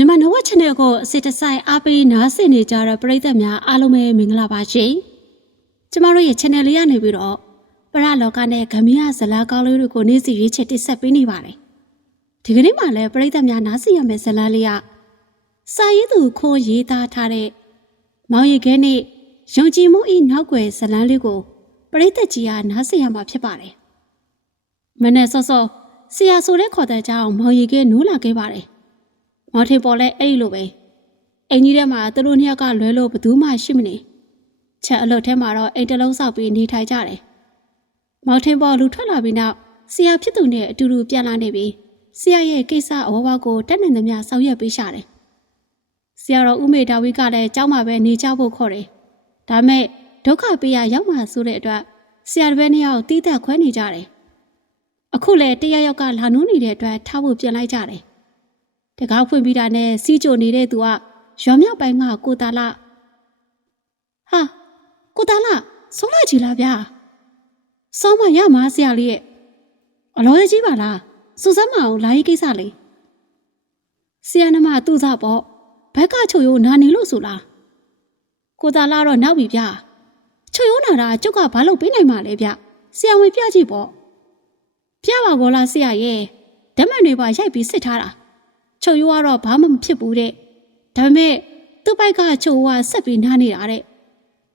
မြန်မာနဝက် channel ကိုအစစ်တစိုက်အားပေးနားဆင်နေကြတဲ့ပရိသတ်များအားလုံးပဲမင်္ဂလာပါရှင်။ကျမတို့ရဲ့ channel လေးကနေပြီးတော့ပရလောကနဲ့ဂမီးရဇလာကောင်းလေးတွေကိုနေ့စီရွေးချက်တင်ဆက်ပေးနေပါတယ်။ဒီကနေ့မှလည်းပရိသတ်များနားဆင်ရမယ့်ဇလာလေးကစာရေးသူခိုးရေးသားထားတဲ့မောင်ရီခဲနဲ့ယုံကြည်မှုဤနောက်ွယ်ဇလန်းလေးကိုပရိသတ်ကြီးကနားဆင်ရမှာဖြစ်ပါတယ်။မနေ့စောစောဆရာဆိုတဲ့ခေါ်တဲ့ကြောင့်မောင်ရီခဲနိုးလာခဲ့ပါတယ်။ မောင်ထင်ပေါ်လဲအဲ့ဒီလိုပဲအိမ်ကြီးထဲမှာသူတို့နှစ်ယောက်ကလွဲလို့ဘသူမှရှိမနေချက်အလွတ်ထဲမှာတော့အိမ်တလုံးဆောက်ပြီးနေထိုင်ကြတယ်မောင်ထင်ပေါ်လူထွက်လာပြီးနောက်ဆရာဖြစ်သူနဲ့အတူတူပြန်လာနေပြီးဆရာရဲ့ကိစ္စအဝဝကိုတက်နိုင်သမျှဆောင်ရွက်ပေးရှာတယ်ဆရာတော်ဦးမေဒါဝိကလည်းကြောက်မှပဲနေကြဖို့ခေါ်တယ်ဒါမဲ့ဒုက္ခပေးရရောက်မှဆိုတဲ့အတွက်ဆရာတပည့်နှစ်ယောက်တီးတက်ခွဲနေကြတယ်အခုလည်းတရားရောက်ကလာနိုးနေတဲ့အတွက်ထားဖို့ပြန်လိုက်ကြတယ် တကားဖွင့်ပြီးတာနဲ့စီးကြိုနေတဲ့သူကရွာမြောက်ပိုင်းကကိုတာလာဟာကိုတာလာဆုံးလိုက်ကြည်လားဗျာစောင်းမရမှာဆရာလေးရဲ့အလောရကြီးပါလားစူစမ်းမအောင်လာရေးကိစ္စလေးဆရာနမသူ့စားပေါ့ဘက်ကချုပ်ရိုးနာနေလို့ဆိုလားကိုတာလာတော့နောက်ပြီဗျာချုပ်ရိုးနာတာကျုပ်ကဘာလို့ပေးနိုင်မှာလဲဗျဆရာဝင်ပြကြည့်ပေါ့ပြပါဘောလားဆရာရဲ့ဓမ္မတွေပါရိုက်ပြီးစစ်ထားတာ ချုပ်ရိုးကတော့ဘာမှမဖြစ်ဘူးတဲ့ဒါပေမဲ့သူ့ဘက်ကချုပ်ရိုးကဆက်ပြီးနားနေတာတဲ့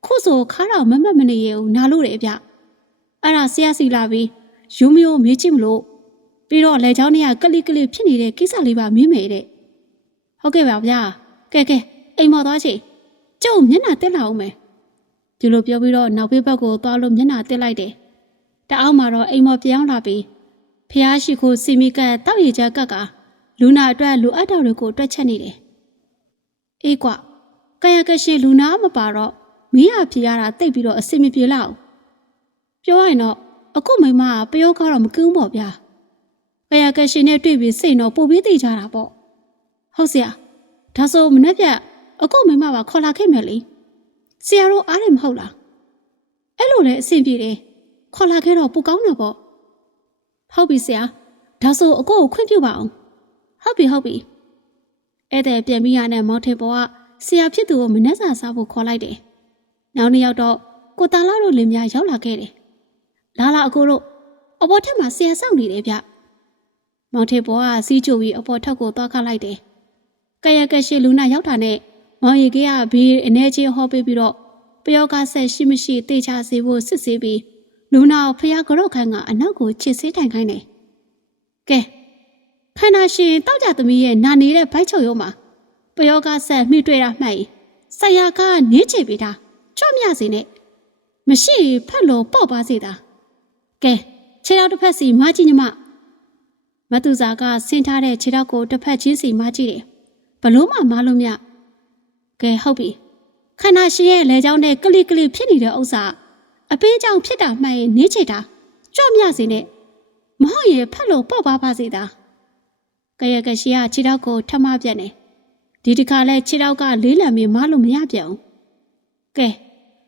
ခုဆိုခါတော့မမတ်မနေရဘူးနားလို့တယ်ဗျအဲ့ဒါဆရာစီလာပြီးယူမျိုးမေးကြည့်မလို့ပြီးတော့လေချောင်းတွေကကလိကလိဖြစ်နေတဲ့ကိစ္စလေးပါမင်းမယ်တဲ့ဟုတ်ကဲ့ပါဗျာကဲကဲအိမ်မော်သွားချေကျုပ်မျက်နှာတက်လာအောင်မယ်ဒီလိုပြောပြီးတော့နောက်ဘေးဘက်ကိုသွားလို့မျက်နှာတက်လိုက်တယ်တအောက်မှာတော့အိမ်မော်ပြောင်းလာပြီးဖះရှိခိုးစီမီကတ်တောက်ရည်ချက်ကက လူနာအတွက်လိုအပ်တာတွေကိုတွက်ချက်နေတယ်။အေးကွာကာယကရှင်လူနာမပါတော့မင်းဟာဖြေရတာတိတ်ပြီးတော့အစင်မပြေလောက်။ပြောရရင်တော့အခုမိမကပယောကတော့မကင်းပေါ့ဗျာ။ကာယကရှင်နဲ့တွေ့ပြီးစိတ်တော့ပိုပြီးသိကြတာပေါ့။ဟုတ်ဆရာ။ဒါဆိုမနေ့ပြအခုမိမပါခေါ်လာခဲ့မယ်လေ။ဆရာတို့အားရမဟုတ်လား။အဲ့လိုလေအဆင်ပြေတယ်။ခေါ်လာခဲ့တော့ပိုကောင်းတာပေါ့။ဟုတ်ပြီဆရာ။ဒါဆိုအကိုကိုခွင့်ပြုပါအောင်။ ဟုတ်ပြီဟုတ်ပြီအဲ့တဲ့ပြန်ပြီးရတဲ့မောင်ထေပေါ်ကဆရာဖြစ်သူကိုမနှက်စာစားဖို့ခေါ်လိုက်တယ်။နောက်နေ့ရောက်တော့ကိုတာလာတို့လင်များရောက်လာခဲ့တယ်။လာလာအကိုတို့အပေါ်ထက်မှာဆရာစောင့်နေတယ်ဗျ။မောင်ထေပေါ်ကစီးကြိုပြီးအပေါ်ထက်ကိုသွားခလိုက်တယ်။ကရကရှိလူနာရောက်တာနဲ့မောင်ရီကကဘေးအနေချင်းဟောပေးပြီးတော့ပယောကဆက်ရှိမရှိတေချာစေဖို့စစ်ဆေးပြီးလူနာကိုဖះကြော့ခန်းကအနောက်ကိုချစ်ဆေးထိုင်ခိုင်းတယ်။ကဲ ခန္ဓာရှင်တောက်ကြသမီးရဲ့နာနေတဲ့ဘိုက်ချုပ်ရုံးမှာပယောကဆက်မိတွေ့တာမှတ်ရင်ဆရာကနင်းချေပေးတာချော့မြစေနဲ့မရှိဖက်လို့ပေါ့ပါစေတာကဲခြေထောက်တစ်ဖက်စီမကြည့်ညမမတူစာကဆင်းထားတဲ့ခြေထောက်ကိုတစ်ဖက်ချင်းစီမကြည့်တယ်ဘလို့မှမလို့မြကဲဟုတ်ပြီခန္ဓာရှင်ရဲ့လဲချောင်းနဲ့ကလိကလိဖြစ်နေတဲ့ဥစ္စာအပင်းကြောင့်ဖြစ်တာမှတ်ရင်နင်းချေတာချော့မြစေနဲ့မဟုတ်ရင်ဖက်လို့ပေါ့ပါပါစေတာ ကရကရှိကခြေထောက်ကိုထမပြက်နေဒီတစ်ခါလဲခြေထောက်ကလေးလံပြီးမလို့မရပြန်ဘူးကဲ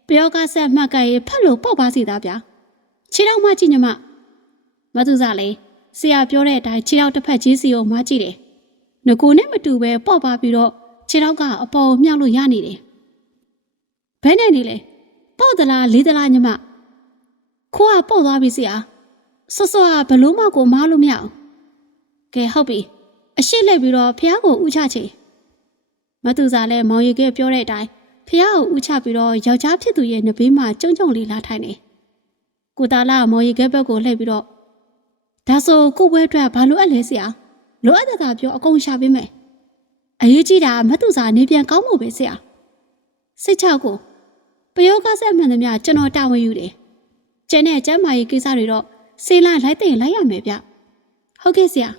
ပယောကဆက်မှတ်ကရေးဖတ်လို့ပေါ့ပါစီသားဗျာခြေထောက်မှကြည့်ညမမသူစားလေဆရာပြောတဲ့အတိုင်းခြေထောက်တစ်ဖက်ကြီးစီကိုမကြည့်တယ်ငကိုနဲ့မတူပဲပေါ့ပါပြီးတော့ခြေထောက်ကအပေါ်မြောက်လို့ရနေတယ်ဘဲနဲ့နေလေပေါ့သလားလေးသလားညမခိုးကပေါ့သွားပြီဆရာစောစောကဘလို့မှကိုမလို့မရအောင်ကဲဟုတ်ပြီ အရှိလိုက်ပြီးတော့ဖះကိုဥချချေမတူစာလဲမောင်ရီကပြောတဲ့အတိုင်းဖះကိုဥချပြီးတော့ယောက်ျားဖြစ်သူရဲ့နှဘေးမှာကျုံကျုံလေးလာထိုင်နေကိုတာလာမောင်ရီကဘက်ကိုလှည့်ပြီးတော့ဒါဆိုကို့ဘွဲအတွက်ဘာလို့အပ်လဲဆရာလိုအပ်တဲ့ကပြောအကုန်ရှာပေးမယ်အရေးကြီးတာမတူစာနေပြန်ကောင်းမှုပဲဆရာစိတ်ချကိုပယောကဆက်မှန်သမျှကျွန်တော်တာဝန်ယူတယ်ကျန်တဲ့ကျမ်းမာရေးကိစ္စတွေတော့စေးလိုက်လိုက်တဲ့လိုက်ရမယ်ဗျဟုတ်ကဲ့ဆရာ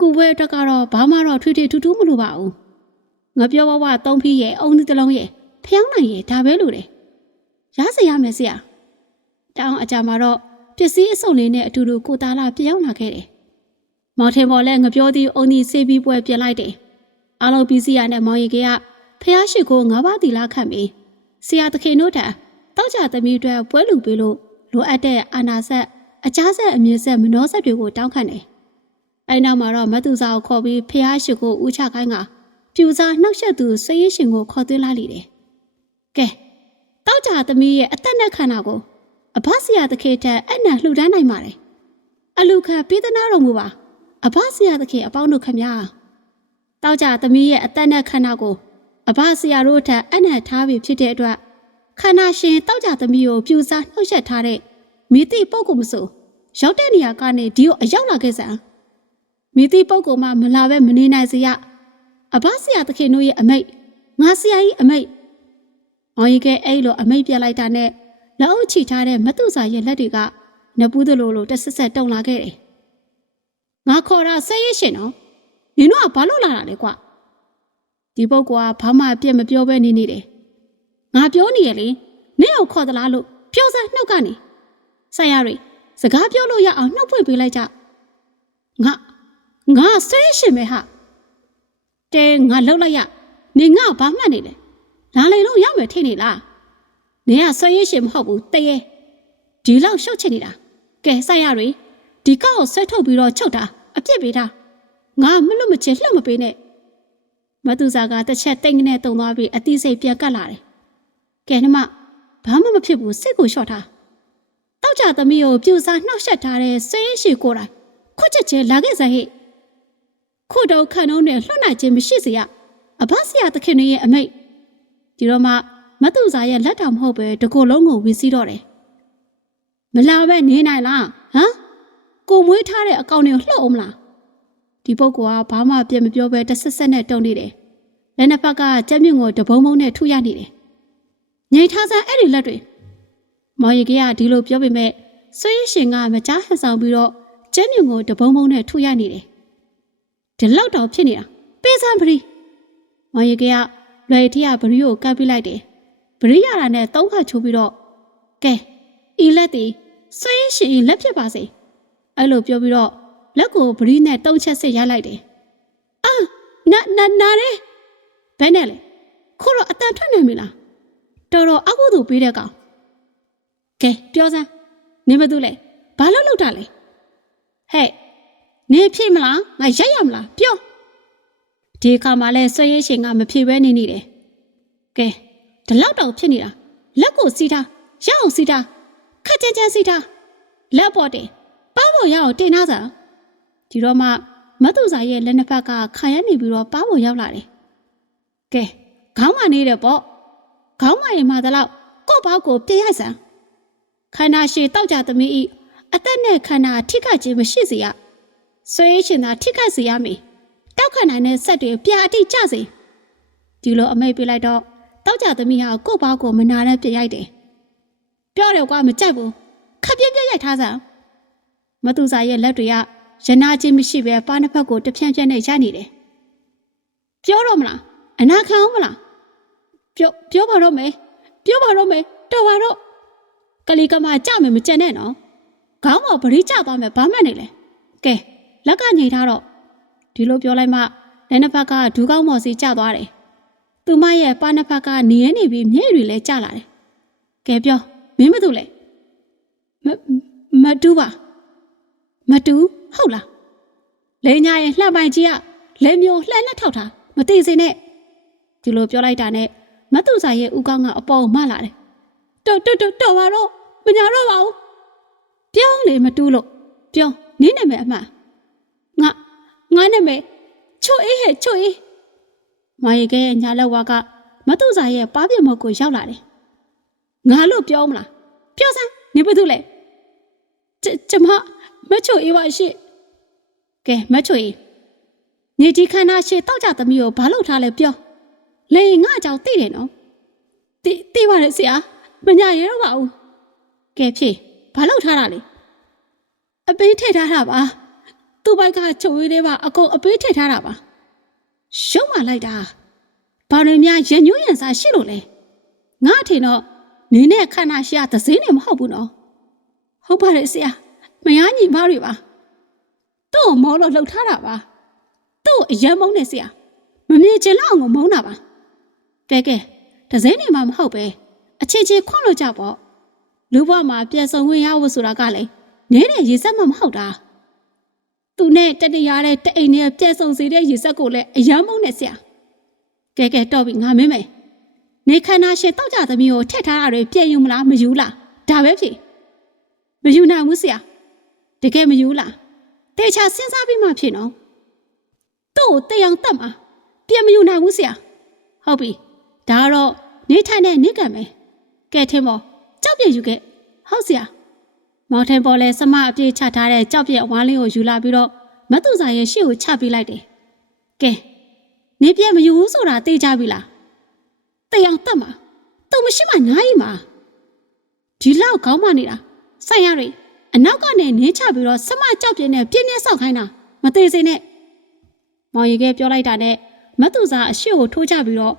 ကိုဘွဲအတွက်ကတော့ဘာမှတော့ထွေထွေထူးထူးမလိုပါဘူးငါပြောဘဝသုံးဖီးရဲ့အုံဒီတစ်လုံးရဲ့ဖျောင်းနိုင်ရဲ့ဒါပဲလို့တယ်ရစေရမယ်ဆရာတောင်းအကြမှာတော့ပစ္စည်းအစုံလေးနဲ့အတူတူကိုသားလာပြောင်းလာခဲ့တယ်မောင်ထင်ပေါ်လဲငါပြောသည်အုံဒီစေးပြီးပွဲပြင်လိုက်တယ်အားလုံးပြီးစီရနဲ့မောင်ရီကဖះရှိခိုးငါးပါးတီလာခတ်ပြီးဆရာသခင်တို့ထံတောက်ကြသမီးအတွက်ပွဲလူပေးလို့လိုအပ်တဲ့အာနာဆက်အကြားဆက်အမြင့်ဆက်မနှောဆက်တွေကိုတောင်းခံတယ် အဲနောက်မှာတော့မတူစာကိုခေါ်ပြီးဖះရှိကိုဦးချခိုင်းကပြူစားနှောက်ရက်သူဆွေးရရှင်ကိုခေါ်သွင်းလာလိတယ်ကဲတောက်ကြသမီးရဲ့အသက်နဲ့ခန္ဓာကိုအဘစီယာတခေတက်အနံလှူဒန်းနိုင်ပါတယ်အလူခံပေးသနာတော်မူပါအဘစီယာတခေအပေါင်းတို့ခမညာတောက်ကြသမီးရဲ့အသက်နဲ့ခန္ဓာကိုအဘစီယာတို့ထက်အနံထားပြီးဖြစ်တဲ့အတွက်ခန္ဓာရှင်တောက်ကြသမီးကိုပြူစားနှောက်ရက်ထားတဲ့မိတိပုဂ္ဂိုလ်မဆိုရောက်တဲ့နေရာကနေဒီကိုအရောက်လာခဲ့စမ်း မိသည့်ပုဂ္ဂိုလ်မှမလာပဲမနေနိုင်စေရအဘဆရာသခင်တို့ရဲ့အမိတ်ငါဆရာကြီးအမိတ်မောင်ရီကအဲ့လိုအမိတ်ပြလိုက်တာနဲ့လက်အုပ်ချီထားတဲ့မတုစာရဲ့လက်တွေကနပူးသလိုလိုတဆက်ဆက်တုံလာခဲ့တယ်ငါခေါ်တာဆက်ရရှင်နော်နင်တို့ကဘာလို့လာတာလဲကွဒီပုဂ္ဂိုလ်ကဘာမှအပြစ်မပြောဘဲနေနေတယ်ငါပြောနေရလေနင့်ကိုခေါ်သလားလို့ပြောစမ်းနှုတ်ကနေဆက်ရရီစကားပြောလို့ရအောင်နှုတ်ဖွင့်ပေးလိုက်ကြငါ ငါဆွဲရှင်ပဲဟာတဲငါလောက်လိုက်ရနေငါဘာမှတ်နေလဲလာလေလို့ရောက်မယ်ထင်နေလားနေကဆွဲရရှင်မဟုတ်ဘူးတရေဒီလောက်ရှုပ်ချင်နေတာကဲဆိုင်ရတွေဒီကောက်ကိုဆွဲထုတ်ပြီးတော့ချုပ်တာအပြစ်ပေးတာငါမလွတ်မချင်လှုပ်မပေးနဲ့မတူစာကတစ်ချက်တိတ်ငနဲ့တုံသွားပြီးအတိစိတ်ပြန်ကတ်လာတယ်ကဲနှမဘာမှမဖြစ်ဘူးစိတ်ကိုလျှော့ထားတောက်ကြသမီးကိုပြူစားနှောက်ရှက်ထားတဲ့ဆွဲရရှင်ကိုယ်တိုင်ခွတ်ချက်ချဲလာခဲ့စဟိ ခုတော့ခန့်တော့နဲ့လွှတ်နိုင်ခြင်းမရှိစေရအဘဆရာသခင်ရဲ့အမိတ်ဒီတော့မှမတူစာရဲ့လက်တော်မဟုတ်ပဲတကိုယ်လုံးကိုဝင်စီးတော့တယ်မလာပဲနေနိုင်လားဟမ်ကိုမွေးထားတဲ့အကောင်တွေကိုလှုပ်အောင်မလားဒီပုဂ္ဂိုလ်ကဘာမှပြတ်မပြောပဲတဆက်ဆက်နဲ့တုံနေတယ်လက်နှစ်ဖက်ကကြက်မြင့်ကိုတဘုံဘုံနဲ့ထုရနေတယ်ငိတ်ထားစမ်းအဲ့ဒီလက်တွေမောင်ရီကကဒီလိုပြောပေမဲ့ဆွေးရှင်ကမကြားဟန်ဆောင်ပြီးတော့ကြက်မြင့်ကိုတဘုံဘုံနဲ့ထုရနေတယ် ဒီလောက်တော့ဖြစ်နေတာပေးစမ်းပရိမောင်ရီကကလွယ်ထီကပရိကိုကပ်ပြလိုက်တယ်ပရိရတာနဲ့သုံးခါချိုးပြီးတော့ကဲဤလက်တီဆွေးရှင်ဤလက်ဖြစ်ပါစေအဲ့လိုပြောပြီးတော့လက်ကိုပရိနဲ့တုံးချက်စစ်ရလိုက်တယ်အာနာနာနာရဲဘယ်နဲ့လဲခုတော့အတန်ထွက်နေပြီလားတော်တော်အကုသို့ပေးတဲ့ကောင်ကဲပြောစမ်းနေမသူလဲဘာလို့လောက်တာလဲဟဲ့ နေဖြေမလားငါရိုက်ရမလားပြောဒီအခါမှာလဲဆွေရဲရှင်ကမဖြေဘဲနေနေတယ်ကဲဒီလောက်တော့ဖြစ်နေတာလက်ကိုစီးထားရအောင်စီးထားခက်ကြမ်းကြမ်းစီးထားလက်ပေါ်တင်ပါပေါ်ရအောင်တင်ထားစားဒီတော့မှမတ်သူစာရဲ့လက်နှစ်ဖက်ကခံရနေပြီးတော့ပါပေါ်ရောက်လာတယ်ကဲခေါင်းမနေတယ်ပေါ့ခေါင်းမရင်မှတလောက်ကို့ဘောက်ကိုပြရိုက်စမ်းခန္ဓာရှည်တောက်ကြသမီးဤအသက်နဲ့ခန္ဓာထိခိုက်ခြင်းမရှိစေရ ဆွေးချင်တာထိခိုက်စေရမေတောက်ခနိုင်တဲ့ဆက်တွေပြာအတိကျစေဒီလိုအမိတ်ပြလိုက်တော့တောက်ကြသမီးဟာကို့ဘောက်ကိုမနာနဲ့ပြရိုက်တယ်ပြောတယ်ကွာမကြိုက်ဘူးခပ်ပြင်းပြရိုက်ထားစမ်းမတူစာရဲ့လက်တွေကရနာချင်းမရှိပဲပါနှစ်ဖက်ကိုတဖြန့်ဖြန့်နဲ့ရနေတယ်ပြောတော့မလားအနာခံအောင်မလားပြောပြောပါတော့မယ်ပြောပါတော့မယ်တော်ပါတော့ကလေးကမကြမယ်မကြံနဲ့နော်ခေါင်းပေါ်ဗရိကြသွားမယ်ဘာမှနေလဲကဲ လက်ကညိထားတော့ဒီလိုပြောလိုက်မှလက်နှစ်ဖက်ကဒူးကောင်းမော်စီကျသွားတယ်။သူမရဲ့ပါနှစ်ဖက်ကနေရနေပြီးမျက်ရည်လည်းကျလာတယ်။ကဲပြောမင်းမသူလဲမမတူပါမတူဟုတ်လားလေညာရဲ့လှပ်ပိုင်ကြီးကလေမျိုးလှမ်းလက်ထောက်တာမသိစေနဲ့ဒီလိုပြောလိုက်တာနဲ့မတူစာရဲ့ဥကောင်းကအပေါ်မလာတယ်။တော်တော်တော်တော်ပါတော့မညာတော့ပါဘူး။ပြောင်းလေမတူလို့ပြောနင်းနာမည်အမှန်ငါ ငါနာမည်ချိုအေးဟဲ့ချိုအေးမယေကဲရဲ့ညာလက်ဝါကမတူစာရဲ့ပါပြမောက်ကိုရောက်လာတယ်ငါလို့ပြောမလားပြောစမ်းနေဘာလို့လဲကျကျမမချိုအေးပါရှိကဲမချိုအေးနေဒီခန္ဓာရှေတောက်ကြသမီးကိုဘာလို့ထားလဲပြောလေငါအကြောင်းသိတယ်နော်သိသိပါတယ်ဆရာမညာရတော့ပါဘူးကဲဖြေဘာလို့ထားတာလဲအပေးထည့်ထားတာပါ သူ့ဘက်ကချုပ်ဝေးလေးပါအကုန်အပေးထည့်ထားတာပါရှုံးမလိုက်တာဘာတွေများရညွှန်းရန်စားရှိလို့လဲငါအထင်တော့နေနဲ့ခန္ဓာရှိရသစင်းနေမဟုတ်ဘူးနော်ဟုတ်ပါတယ်ဆရာမယားညီမတွေပါသူ့ကိုမောလို့လှုပ်ထားတာပါသူ့ကိုအယံမုန်းနေဆရာမမြင်ချင်လောက်အောင်ကိုမုန်းတာပါကဲကဲသစင်းနေမှမဟုတ်ပဲအချင်းချင်းခွန့်လို့ကြပေါ့လူဘဝမှာပြန်ဆုံဝင်ရဖို့ဆိုတာကလည်းနင်းနဲ့ရေစက်မှမဟုတ်တာ သူနဲ့တနေရတဲ့တအိမ်နဲ့ပြက်ဆုံစေတဲ့ရေစက်ကိုလည်းအယမ်းမုန်းနဲ့ဆရာကဲကဲတော့ပြီငါမင်းမယ်နေခန္ဓာရှင်တောက်ကြသမီးကိုထက်ထားတာတွေပြည့်ယူမလားမယူလားဒါပဲဖြစ်မယူနိုင်ဘူးဆရာတကယ်မယူလားတေချာစဉ်းစားပြီးမှဖြစ်နော်သူ့ကိုတေးအောင်တတ်မှာပြန်မယူနိုင်ဘူးဆရာဟုတ်ပြီဒါကတော့နေထိုင်တဲ့နေကံပဲကဲထင်မောကြောက်ပြည့်ယူခဲ့ဟုတ်ဆရာ မောင်ထန်ပေါ်လဲစမအပြည့်ချထားတဲ့ကြောက်ပြက်အဝါလေးကိုယူလာပြီးတော့မတ်သူစာရဲ့ရှေ့ကိုချပေးလိုက်တယ်။ကဲနေပြက်မယူဘူးဆိုတာသိကြပြီလား။တေအောင်တတ်မှာ။သူမရှိမှညာကြီးမှာ။ဒီလောက်ခေါင်းမနေတာဆိုင်ရတွေအနောက်ကနေနင်းချပြီးတော့စမကြောက်ပြက်နဲ့ပြင်းပြင်းဆောက်ခိုင်းတာမသေးစေနဲ့။မောင်ရီကပြောလိုက်တာနဲ့မတ်သူစာအရှေ့ကိုထိုးချပြီးတော့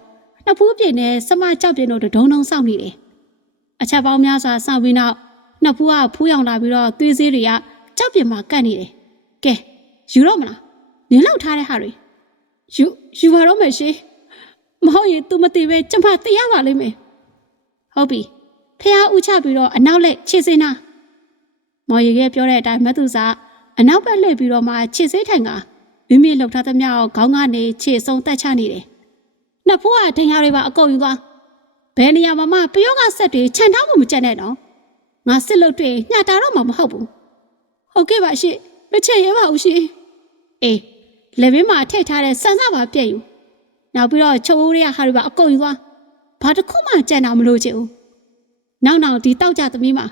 နှစ်ဖူးပြင်းနဲ့စမကြောက်ပြက်တို့ဒုံဒုံဆောက်နေတယ်။အချက်ပေါင်းများစွာဆောက်ပြီးနောက် နှစ်ဖူးကဖူးရောင်လာပြီးတော့သွေးစေးတွေကကြောက်ပြင်းမှာကတ်နေတယ်။ကဲယူတော့မလား။နင်းလောက်ထားတဲ့ဟာတွေယူယူပါတော့မယ်ရှင်။မဟုတ်ရင် तू မသိပဲကျမသိရပါလိမ့်မယ်။ဟုတ်ပြီ။ဖះဥချပြီးတော့အနောက်လက်ခြေစင်းနာ။မော်ရီကပြောတဲ့အတိုင်းမသူစာအနောက်ဘက်လှည့်ပြီးတော့မှခြေစင်းထိုင်ကမိမိလှုပ်ထားသမျှကိုခေါင်းကနေခြေစုံတက်ချနေတယ်။နှစ်ဖူးကဒိန်ဟာတွေပါအကုန်ယူသွား။ဘယ်နေရာမှာမှပယောဂဆက်တွေခြံထားမှုမကြက်နဲ့နော်။ ငါစစ်လုပ်တွေ့ညှတာတော့မှမဟုတ်ဘူးဟုတ်ကဲ့ပါရှင်မချင်ရပါဘူးရှင်အေးလက်ဘင်းမှာထည့်ထားတဲ့စံစပါပြည့်ယူနောက်ပြီးတော့ချုပ်ဦးရဟာတွေပါအကုန်ယူသွားဘာတစ်ခုမှကြံ့တာမလို့ချင်ဘူးနောက်နောက်ဒီတောက်ကြသမီးမှာ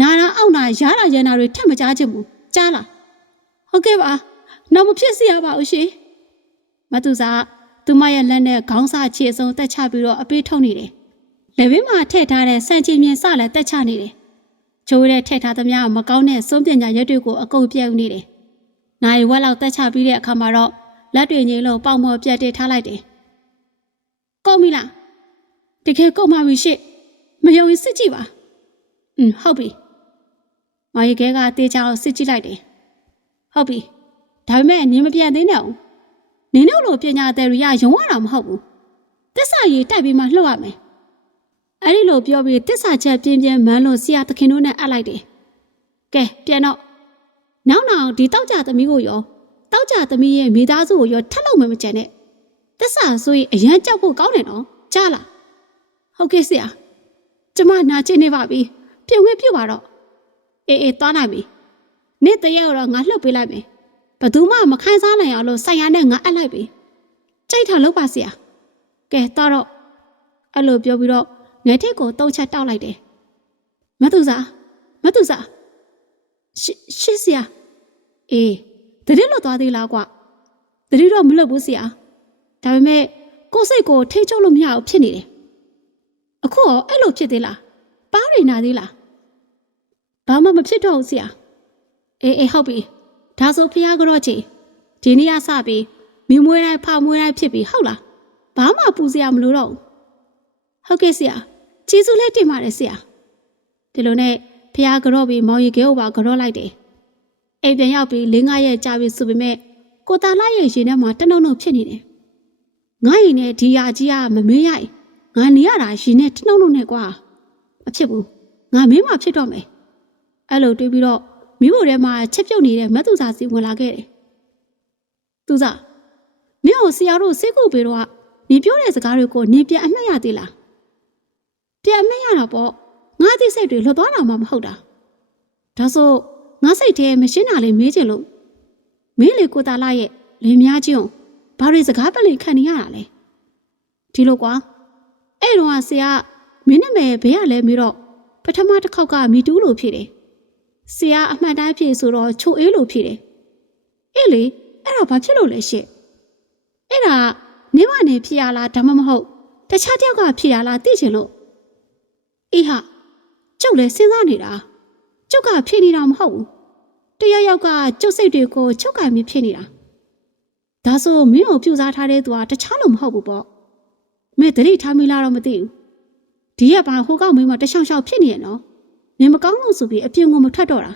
နာနာအောက်နာရတာရန်နာတွေထက်မကြားချင်ဘူးကြားလားဟုတ်ကဲ့ပါနောက်မဖြစ်စီရပါဘူးရှင်မတူစာသူမရဲ့လက်နဲ့ခေါင်းစာခြေစုံတက်ချပြီးတော့အပေးထုတ်နေတယ်လက်ဘင်းမှာထည့်ထားတဲ့စံချင်မြင်စလည်းတက်ချနေတယ် ချိုးတဲ့ထည့်ထားသမျှမကောင်းတဲ့စွန့်ပညာရက်တွေကိုအကုန်ပြတ်ဦးနေတယ်။နိုင်ဝက်လောက်တက်ချပြီးတဲ့အခါမှာတော့လက်တွေငိမ့်လို့ပေါက်မော်ပြတ်တက်ထားလိုက်တယ်။ကုန်ပြီလား။တကယ်ကုန်ပါပြီရှင့်။မယုံရင်စစ်ကြည့်ပါ။อืมဟုတ်ပြီ။မော်ရီကဲကတေးချအောင်စစ်ကြည့်လိုက်တယ်။ဟုတ်ပြီ။ဒါပေမဲ့နင်းမပြန်သေးနဲ့ဦး။နင်းတို့လိုပညာသည်တွေကယုံရတာမဟုတ်ဘူး။သစ္စာရည်တိုက်ပြီးမှလှုပ်ရမယ်။ အဲ့ဒီလိုပြောပြီးတစ္ဆာချက်ပြင်းပြင်းမန်းလို့ဆရာသခင်တို့နဲ့အပ်လိုက်တယ်။ကဲပြန်တော့နောက်နောက်ဒီတောက်ကြသမီးကိုရောတောက်ကြသမီးရဲ့မိသားစုကိုရောထပ်လို့မမကြံနဲ့။တစ္ဆာဆိုရင်အရန်ကြောက်ဖို့ကောင်းတယ်နော်။ကြားလား။ဟုတ်ကဲ့ဆရာ။ကျမနာကျင်နေပါပြီ။ပြုံဝင်ပြုတ်ပါတော့။အေးအေးသွားနိုင်ပြီ။နေ့တရက်တော့ငါလှုပ်ပေးလိုက်မယ်။ဘယ်သူမှမခိုင်းစားနိုင်အောင်လို့ဆိုင်ရနဲ့ငါအပ်လိုက်ပြီ။ကြိုက်တာလုပ်ပါဆရာ။ကဲသွားတော့အဲ့လိုပြောပြီးတော့ ငယ်ထက်ကိုတုံးချက်တောက်လိုက်တယ်မတူစာမတူစာရှရှစ်စရာအေးတတိလွတ်သွားသေးလားကွတတိတော့မလွတ်ဘူးဆရာဒါပေမဲ့ကိုယ်စိတ်ကိုထိတ်ချုပ်လို့မရအောင်ဖြစ်နေတယ်အခုရောအဲ့လိုဖြစ်သေးလားပါးရိနာသေးလားဘာမှမဖြစ်တော့ဘူးဆရာအေးအေးဟုတ်ပြီဒါဆိုဖះကြောချီဒီနေ့ကစပြီးမိမွေးတိုင်းဖမွေးတိုင်းဖြစ်ပြီးဟုတ်လားဘာမှပူစရာမလိုတော့ဘူးဟုတ်ကဲ့ဆရာ ကျေးဇူးလေးတင်ပါတယ်ဆရာဒီလိုနဲ့ဖះကြော့ပြီးမောင်ရီကဲကိုပါကြော့လိုက်တယ်အိမ်ပြန်ရောက်ပြီး၄၅ရက်ကြာပြီဆိုပေမဲ့ကိုတာလာရဲ့ရင်ထဲမှာတနှုံနှုံဖြစ်နေတယ်ငါရင်နဲ့ဒီယာကြီးကမမေးရရင်ငါနေရတာရင်နဲ့တနှုံနှုံနဲ့ကွာမဖြစ်ဘူးငါမင်းမှဖြစ်တော့မယ်အဲ့လိုတွေးပြီးတော့မိဖို့ထဲမှာချက်ပြုတ်နေတဲ့မတ်သူစာစီဝင်လာခဲ့တယ်သူစားနင့်ကိုဆရာတို့စိတ်ကူပေတော့နေပြောတဲ့စကားတွေကိုနေပြန်အမှတ်ရသေးလား ပြန်အမက်ရတာပေါ့ငါသိစိတ်တွေလွတ်သွားတာမှမဟုတ်တာဒါဆိုငါစိတ်ထဲမရှင်းတာလေးမေးချင်လို့မင်းလေကိုတာလာရဲ့လင်များချင်းဘာတွေစကားပလိခံနေရတာလဲဒီလိုကွာအဲ့တော့ကဆရာမင်းနဲ့မယ်ဘဲရလဲမေးတော့ပထမတစ်ခေါက်ကမီတူးလို့ဖြစ်တယ်ဆရာအမှန်တိုင်းဖြစ်ဆိုတော့ချိုအေးလို့ဖြစ်တယ်အေးလေအဲ့ဒါဘာဖြစ်လို့လဲရှင့်အဲ့ဒါနေမနေဖြစ်ရလားဒါမှမဟုတ်တခြားတယောက်ကဖြစ်ရလားသိချင်လို့ အေးဟာကျုပ်လည်းစဉ်းစားနေတာကျုပ်ကဖြစ်နေတာမဟုတ်ဘူးတယောက်ယောက်ကကျုပ်စိတ်တွေကိုချုပ်ကင်ပြီးဖြစ်နေတာဒါဆိုမင်းကိုပြူစားထားတဲ့သူကတခြားလို့မဟုတ်ဘူးပေါ့မင်းတတိထားမိလားတော့မသိဘူးဒီရက်ပါဟိုကောက်မင်းမတချောင်ချောင်ဖြစ်နေရနော်နင်မကောင်းလို့ဆိုပြီးအပြင်ကိုမထွက်တော့တာ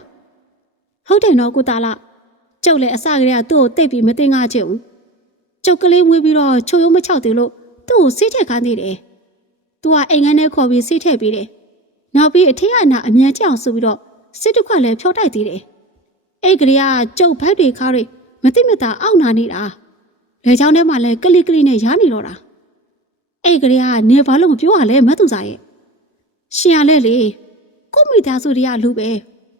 ဟုတ်တယ်နော်ကိုတာလာကျုပ်လည်းအစကတည်းကသူ့ကိုတိတ်ပြီးမသိငါချင်ဘူးကျုပ်ကလေးမွေးပြီးတော့ချိုရုံးမချောက်သေးလို့သူ့ကိုစိတ်ထက်ခိုင်းသေးတယ် သူကအိမ်ငန်းထဲခေါ်ပြီးစိတ်ထည့်ပေးတယ်။နောက်ပြီးအထက်အနာအမြန်ကြောက်ဆိုပြီးတော့စစ်တစ်ခွက်လည်းဖြောတိုက်သေးတယ်အဲ့ကလေးကကျုပ်ဘက်တွေခါတွေမတိမတာအောက်နာနေတာလေချောင်းထဲမှာလဲကလိကလိနဲ့ရားနေတော့တာအဲ့ကလေးကနေဘာလို့မပြောရလဲမတ်သူစားရဲ့ရှင်ရလဲလေကိုမိသားစုတွေကလူပဲ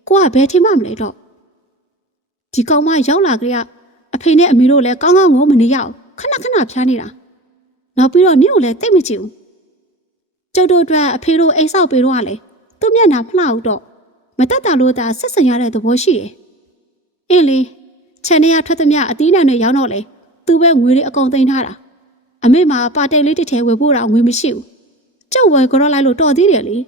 ကိုကဘယ်ထင်မှမလဲတော့ဒီကောင်မရောက်လာကြတဲ့အဖေနဲ့အမေတို့လည်းကောင်းကောင်းကိုမနေရအောင်ခဏခဏဖျားနေတာနောက်ပြီးတော့နင့်ကိုလည်းတိတ်မချင်ဘူး ကျုပ်တို့အတွက်အဖေတို့အိမ်ဆောက်ပေးတော့ကလေသူ့မျက်နှာမလှဘူးတော့မတက်တာလို့သာဆက်ဆံရတဲ့သဘောရှိတယ်အင်းလေခြံထဲကထွက်သမျှအသီးနှံတွေရောင်းတော့လေသူပဲငွေတွေအကုန်သိမ်းထားတာအမေမှာပါတိတ်လေးတစ်ထည်ဝယ်ဖို့တော့ငွေမရှိဘူးကျုပ်ဝယ်ကြော့လိုက်လို့တော်သေးတယ်လေ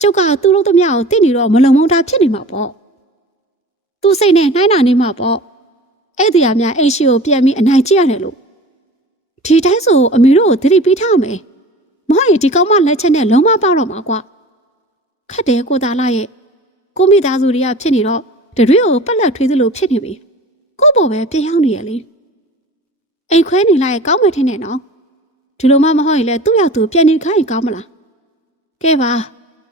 ကျုပ်ကသူ့လုံးသမျှကိုသိနေတော့မလုံမုန်းတာဖြစ်နေမှာပေါ့သူစိတ်နဲ့နှိုင်းတာနေမှာပေါ့အဲ့ဒီအများအိတ်ရှိကိုပြန်ပြီးအနိုင်ကျင့်ရတယ်လို့ဒီတိုင်းဆိုအမေတို့ကိုသတိပေးထားမယ် မဟုတ်ရင်ဒီကောင်မလက်ချက်နဲ့လုံးဝပေါက်တော့မှာကွာခတ်တယ်ကိုသားလာရဲ့ကိုမိသားစုတွေကဖြစ်နေတော့တရွေကိုပက်လက်ထွေးသလိုဖြစ်နေပြီကို့ဘော်ပဲပြင်းရောက်နေရလေအိမ်ခွဲနေလိုက်ကောင်းမယ်ထင်တယ်နော်ဒီလိုမှမဟုတ်ရင်လည်းသူ့ရောက်သူပြန်နေခိုင်းရင်ကောင်းမလားကဲပါ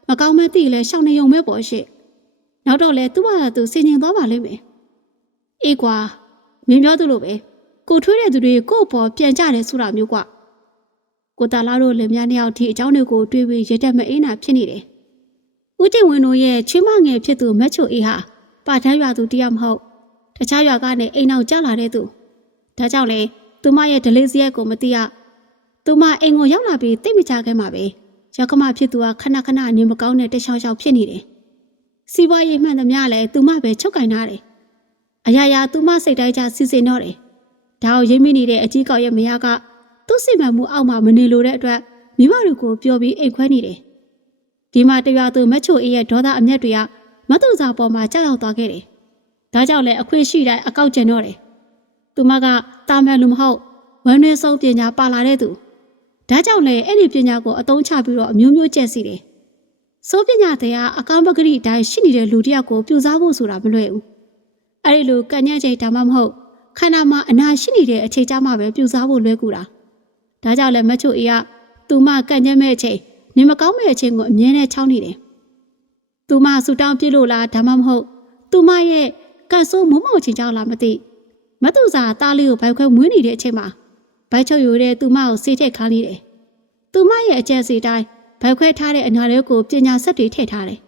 မကောင်းမသိလဲရှောင်းနေုံပဲပေါ့ရှစ်နောက်တော့လဲသူ့ဘာသူစင်ကျင်သွားပါလိမ့်မယ်အေးကွာမင်းပြောသလိုပဲကိုထွေးတဲ့သူတွေကို့ဘော်ပြန်ကြတယ်ဆိုတာမျိုးကွာ ကိုတာလာတို့လင်မယားနှစ်ယောက်ဒီအကြောင်းတွေကိုတွေးပြီးရတက်မအေးနာဖြစ်နေတယ်ဦးတင်ဝင်းတို့ရဲ့ချွေးမငယ်ဖြစ်သူမက်ချိုအေးဟာပါထမ်းရွာသူတရားမဟုတ်တခြားရွာကနေအိမ်အောင်ကြလာတဲ့သူဒါကြောင့်လေသူမရဲ့ဒလေးစရက်ကိုမသိရသူမအိမ်ကိုရောက်လာပြီးတိတ်မကြခဲ့မှာပဲရောက်ကမဖြစ်သူကခဏခဏနေမကောင်းတဲ့တချောင်းချောင်းဖြစ်နေတယ်စီးပွားရေးမှန်သမျှလည်းသူမပဲချုပ်ကင်ထားတယ်အရာရာသူမစိတ်တိုင်းကြစီစဉ်တော့တယ်ဒါကိုရိပ်မိနေတဲ့အကြီးကောက်ရဲ့မယားက သူ့စိတ်မှန်မှုအောက်မှာမနေလိုတဲ့အတွက်မိမတို့ကိုပြောပြီးအိတ်ခွဲနေတယ်ဒီမှာတရွာသူမက်ချိုအေးရဲ့ဒေါသအမျက်တွေကမတူစာပေါ်မှာကြောက်ရောက်သွားခဲ့တယ်ဒါကြောင့်လည်းအခွင့်ရှိတိုင်းအကောက်ကျင်တော့တယ်သူမကတာမန်လူမဟုတ်ဝမ်းနည်းဆုံးပညာပါလာတဲ့သူဒါကြောင့်လည်းအဲ့ဒီပညာကိုအသုံးချပြီးတော့အမျိုးမျိုးကျက်စီတယ်စိုးပညာတွေကအကောင်းပဂရိအတိုင်းရှိနေတဲ့လူတစ်ယောက်ကိုပြူစားဖို့ဆိုတာမလွယ်ဘူးအဲ့ဒီလိုကညံ့ချိန်ဒါမှမဟုတ်ခန္ဓာမှာအနာရှိနေတဲ့အချိန်ကြမှာပဲပြူစားဖို့လွယ်ကူတာ ဒါကြောင့်လည်းမချိုအေးကသူမကညံ့မဲ့အချိန်နေမကောင်းမဲ့အချိန်ကိုအမြဲတမ်းချောင်းနေတယ်သူမဆူတောင်းပြစ်လို့လားဒါမှမဟုတ်သူမရဲ့ကန်ဆိုးမုံမောင်ချင်းကြောင့်လားမသိမတူစာသားလေးကိုဘိုက်ခွဲမွေးနေတဲ့အချိန်မှာဘိုက်ချုပ်ယူတဲ့သူမကိုစေးထက်ခါနေတယ်သူမရဲ့အကျက်စီတိုင်းဘိုက်ခွဲထားတဲ့အနာလေးကိုပညာဆက်တွေထည့်ထားတယ်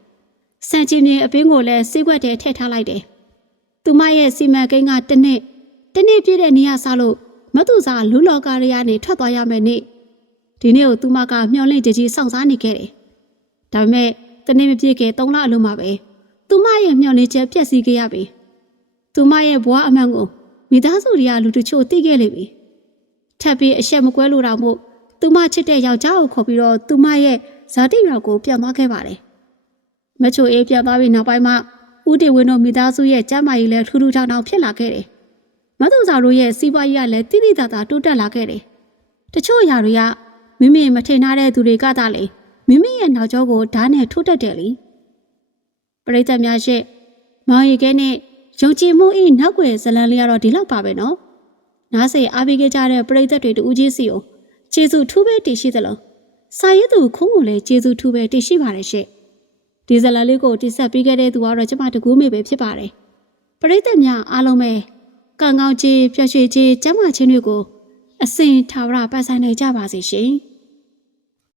စံချင်းမြင်အပင်းကိုလည်းစေးခွက်ထဲထည့်ထားလိုက်တယ်သူမရဲ့စီမံကိန်းကတစ်နှစ်တစ်နှစ်ပြည့်တဲ့နေရာစားလို့ မတူစာလူလောကရရနေထွက်သွားရမယ်နေ့ဒီနေ့ကိုသူမကမျှော်လင့်ကြကြီးစောင့်စားနေခဲ့တယ်ဒါပေမဲ့တနေ့မပြည့်ခင်၃လအလုံးမှာပဲသူမရဲ့မျှော်လင့်ချက်ပြည့်စည်ခဲ့ရပြီသူမရဲ့ဘဝအမှန်ကိုမိသားစုတွေကလူတချို့သိခဲ့လိမ့်ပြီထပ်ပြီးအရှက်မကွဲလို့တော့မို့သူမချစ်တဲ့ယောက်ျားကိုခေါ်ပြီးတော့သူမရဲ့ဇာတိရွာကိုပြန်သွားခဲ့ပါတယ်မချိုအေးပြန်သွားပြီးနောက်ပိုင်းမှာဦးတေဝင်းတို့မိသားစုရဲ့ကျမ်းမာရေးလည်းထူးထူးထောင်ထောင်ဖြစ်လာခဲ့တယ် မသူစာတို့ရဲ့စီးပွားရေးကလည်းတိတိတသာတိုးတက်လာခဲ့တယ်တချို့အရာတွေကမိမိမထင်ထားတဲ့သူတွေကသာလေမိမိရဲ့နောက်ကျောကိုဓာတ်နဲ့ထိုးတက်တယ်လေပရိသတ်များရှေ့မောင်ရီကဲနဲ့ယုံကြည်မှုဤနောက်ွယ်ဇလန်လေးကတော့ဒီလောက်ပါပဲနော်နားစေအားပေးခဲ့ကြတဲ့ပရိသတ်တွေတူဦးကြီးစီကိုကျေးဇူးထူးပဲတည်ရှိသလိုစာရေးသူခုံးကိုလည်းကျေးဇူးထူးပဲတည်ရှိပါတယ်ရှင့်ဒီဇလန်လေးကိုတိဆက်ပေးခဲ့တဲ့သူကတော့ကျမတကူးမေပဲဖြစ်ပါတယ်ပရိသတ်များအားလုံးပဲ ကံကောင်းခြင်းပျော်ရွှင်ခြင်းကျမ်းမာခြင်းတွေကိုအစဉ်ထာဝရပတ်ဆိုင်နိုင်ကြပါစေရှင်